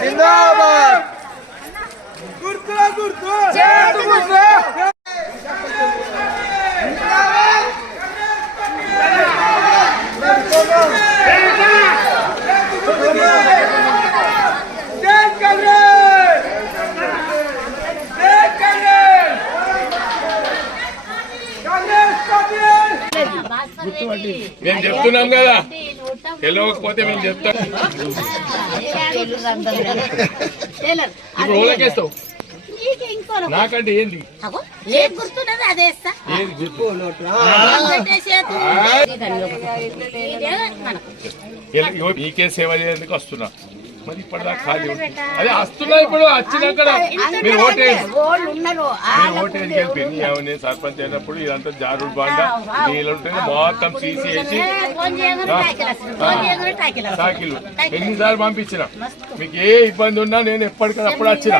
జిందాబాద్ గుర్తు గుర్తు మేము చెప్తున్నాం కదా తెలియకపోతే మేము చెప్తాం. ఇప్పుడు ఓలకేస్తావు నాకంటే ఏంది నీకే సేవ చేయడానికి వస్తున్నా, మరి ఇప్పటిదాకా ఖాళీ అదే వస్తున్నా. ఇప్పుడు వచ్చినాక మీరు ఓటేసి గెలిపి నేను సర్పంచ్ అయినప్పుడు ఇదంతా జారుడు బాండ నీళ్ళుంటే మొత్తం తీసేసి సాకిలు ఎన్నిసార్లు పంపించిన, మీకు ఏ ఇబ్బంది ఉన్నా నేను ఎప్పటికప్పుడు వచ్చిన.